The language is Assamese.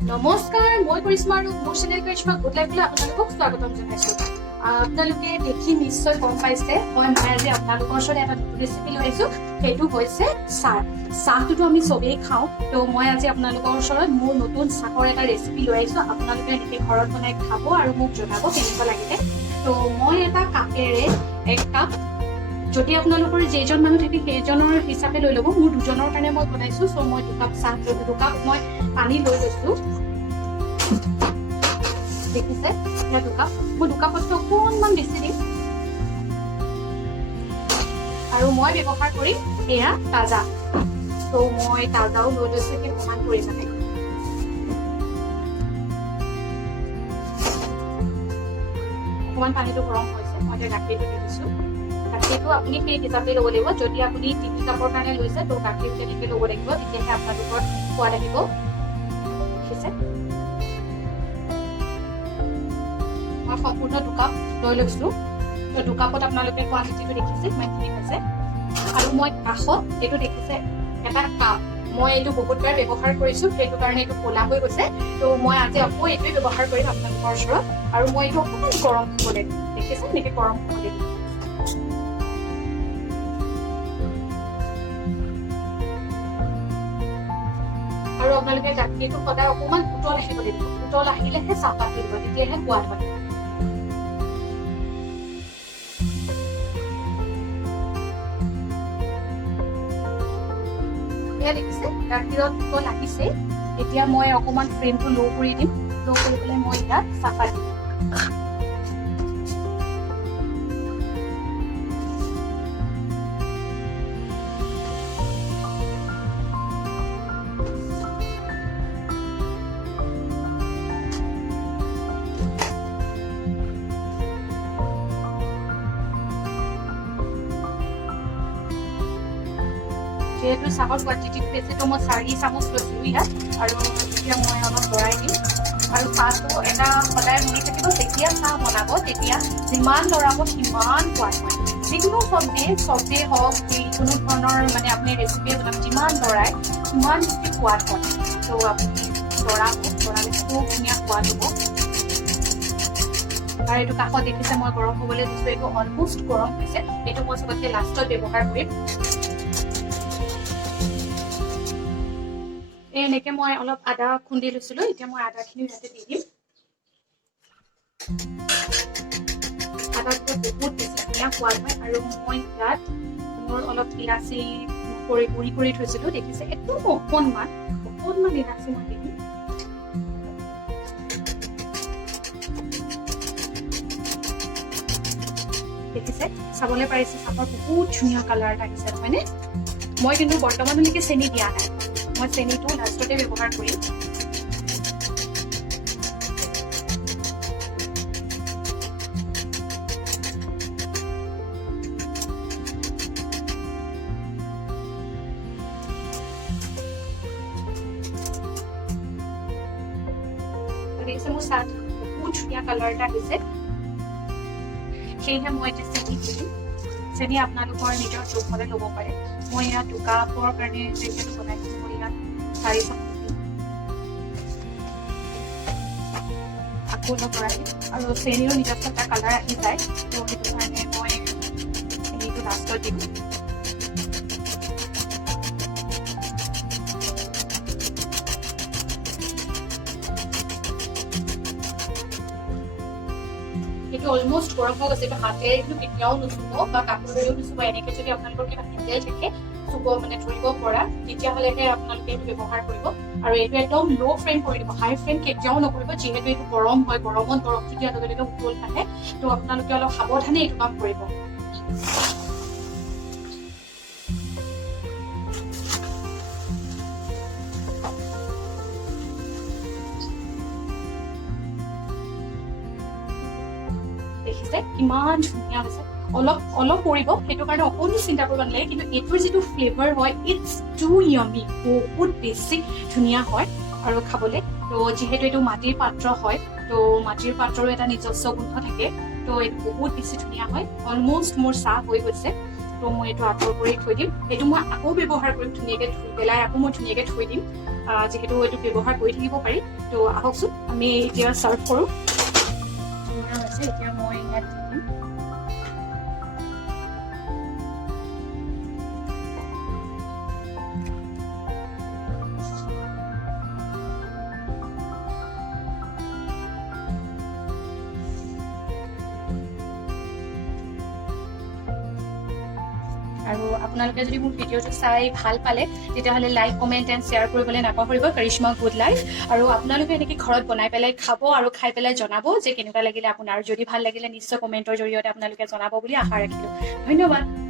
নমস্কাৰ, মই কৰিশ্মা আৰু মোৰ চেনেল কৰিশ্মা গুডলাইফ লৈ আপোনালোকক স্বাগতম জনাইছো। আপোনালোকে দেখি নিশ্চয় গম পাইছে মই আজি আপোনালোকৰ ওচৰত এটা ৰেচিপি লৈ আহিছো। সেইটো হৈছে চাহ। চাহটোতো আমি চবেই খাওঁ, তো মই আজি আপোনালোকৰ ওচৰত মোৰ নতুন চাহৰ এটা ৰেচিপি লৈ আহিছো। আপোনালোকে এনেকৈ ঘৰত বনাই খাব আৰু মোক জনাব কেনেকুৱা লাগিলে। তো মই এটা কাপেৰে 1 কাপ, যদি আপোনালোকৰ যেইজন মানুহ থাকে সেইজনৰ হিচাপে লৈ ল'ব। মোৰ দুজনৰ কাৰণে মই বনাইছো, চ' মই 2 কাপ চাহ, 2 কাপ মই পানী লৈ লৈছো। দেখিছে, 2 কাপ। মই 2 কাপতকৈ অকণমান বেছি দিম আৰু মই ব্যৱহাৰ কৰিম এয়া তাজা। ত' মই তাজাও লৈ লৈছো সেই সমান পৰিমাণে। অকণমান পানীটো গৰম হৈছে, মই এতিয়া গাখীৰটো দি দিছো। গাখীৰটো আপুনি সেই হিচাপে ল'ব লাগিব। যদি আপুনি 3 কাপৰ কাৰণে লৈছে তো গাখীৰ তেনেকৈ ল'ব লাগিব, তেতিয়াহে আপোনালোকৰ সোৱাদ আহিব। দেখিছে, মই সম্পূৰ্ণ 2 কাপ লৈ লৈছো। তো 2 কাপত আপোনালোকে কোৱান্টিটিটো দেখিছে কিমানখিনি হৈছে। আৰু মই কাষত এইটো দেখিছে এটা কাপ, মই এইটো বহুতবাৰ ব্যৱহাৰ কৰিছো, সেইটো কাৰণে এইটো ক'লা হৈ গৈছে। তো মই আজি আকৌ এইটোৱে ব্যৱহাৰ কৰিম আপোনালোকৰ ওচৰত। আৰু মই এইটো অকণমান গৰম হ'বলৈ দিম। দেখিছে, এনেকৈ গৰম হ'বলৈ দিম। আৰু আপোনালোকে গাখীৰটো সদায় অকণমান উতল আহিব লাগিব। উতল আহিলেহে চাহপাতটো দিব, তেতিয়াহে সোৱাদ হয়। দেখিছে, গাখীৰত উতল আহিছে। এতিয়া মই অকণমান ফ্লেমটো ল' কৰি দিম। ল' কৰি পেলাই মই ইয়াত চাহপাত দিম। যেহেতু চাহৰ কোৱান্টিটিটো বেছি, তো মই 4 চামুচ লৈছিলোঁ ইয়াত। আৰু এতিয়া মই অলপ লৰাই দিম। আৰু চাহটো এটা সদায় মনি থাকিব, যেতিয়া চাহ বনাব তেতিয়া যিমান লৰাব সিমান সোৱাদ হয়। যিকোনো চব্জি হওক, যিকোনো ধৰণৰ মানে আপুনি ৰেচিপি বনাব, যিমান লৰাই সিমান বেছি সোৱাদ হয়। তো আপুনি লৰালে খুব ধুনীয়া সোৱাদ হ'ব। আৰু এইটো কাষত দেখিছে মই গৰম হ'বলৈ দিছোঁ। এইটো অলমষ্ট গৰম হৈছে। এইটো মই চবতকৈ লাষ্টত ব্যৱহাৰ কৰিম। এনেকে মই অলপ আদা খুন্দি লৈছিলো, এতিয়া মই আদাখিনি ইয়াতে দি দিম। আদাটো বহুত বেছি ধুনীয়া সোৱাদ হয়। আৰু মই ইয়াত মোৰ অলপ ইলাচি গুড়ি কৰি থৈছিলো, দেখিছে, একদম অকণমান ইলাচি মই দি দিম। দেখিছে, চাবলৈ পাৰিছে চাহৰ বহুত ধুনীয়া কালাৰ এটা আহিছে, নহয়নে? মই কিন্তু বৰ্তমানলৈকে চেনি দিয়া নাই, মই চেনিটো লাষ্টতে ব্যৱহাৰ কৰিম। দেখিছে, মোৰ চাহ বহুত ধুনীয়া কালাৰ এটা আহিছে। সেয়েহে মই এতিয়া চেনি দিম। চেনি আপোনালোকৰ নিজৰ জোখতে ল'ব পাৰে। মই ইয়াত 2 কাপৰ কাৰণে যিহেতু বনাইছোঁ, মই ইয়াত 4 চামুচ দিম। আকৌ অলপ লৰাই দিম। আৰু চেনিৰো নিজস্ব এটা কালাৰ আহি যায়, তো সেইটো কাৰণে মই চেনিটো লাষ্টত দিম। এইটো অলমষ্ট গৰম হৈ গৈছে। এইটো হাতেৰে কিন্তু কেতিয়াও নুচুব বা কাপোৰেৰেও নুচুব। এনেকৈ যদি আপোনালোকৰ কিবা হেণ্ডেল থাকে চুব মানে ধৰিব পৰা, তেতিয়াহ'লেহে আপোনালোকে এইটো ব্যৱহাৰ কৰিব। আৰু এইটো একদম ল' ফ্লেম কৰি দিব, হাই ফ্লেম কেতিয়াও নকৰিব। যিহেতু এইটো গৰম হয়, গৰমত বৰফটো দিয়াৰ লগে লগে উতল আহে, তো আপোনালোকে অলপ সাৱধানে এইটো কাম কৰিব। দেখিছে কিমান ধুনীয়া হৈছে। অলপ পৰিব, সেইটো কাৰণে অকণো চিন্তা কৰিব নালাগে। কিন্তু এইটোৰ যিটো ফ্লেভাৰ হয়, ইটছ টু য়ামি, বহুত বেছি ধুনীয়া হয় আৰু খাবলৈ। তো যিহেতু এইটো মাটিৰ পাত্ৰ হয়, তো মাটিৰ পাত্ৰৰো এটা নিজস্ব গোন্ধ থাকে, তো এইটো বহুত বেছি ধুনীয়া হয়। অলমষ্ট মোৰ চাহ হৈ গৈছে। তো মই এইটো আঁতৰ কৰি থৈ দিম এইটো মই আকৌ ব্যৱহাৰ কৰিম ধুনীয়াকৈ ধুই পেলাই আকৌ মই ধুনীয়াকৈ থৈ দিম যিহেতু এইটো ব্যৱহাৰ কৰি থাকিব পাৰি তো আহকচোন আমি এতিয়া চাৰ্ভ কৰোঁ আছে এতিয়া মই ইয়াত দিম আৰু আপোনালোকে যদি মোৰ ভিডিঅ'টো চাই ভাল পালে তেতিয়াহ'লে লাইক কমেণ্ট এণ্ড শ্বেয়াৰ কৰিবলৈ নাপাহৰিব কৰিশ্মা গুড লাইফ আৰু আপোনালোকে এনেকৈ ঘৰত বনাই পেলাই খাব আৰু খাই পেলাই জনাব যে কেনেকুৱা লাগিলে আপোনাৰ যদি ভাল লাগিলে নিশ্চয় কমেণ্টৰ জৰিয়তে আপোনালোকে জনাব বুলি আশা ৰাখিলোঁ ধন্যবাদ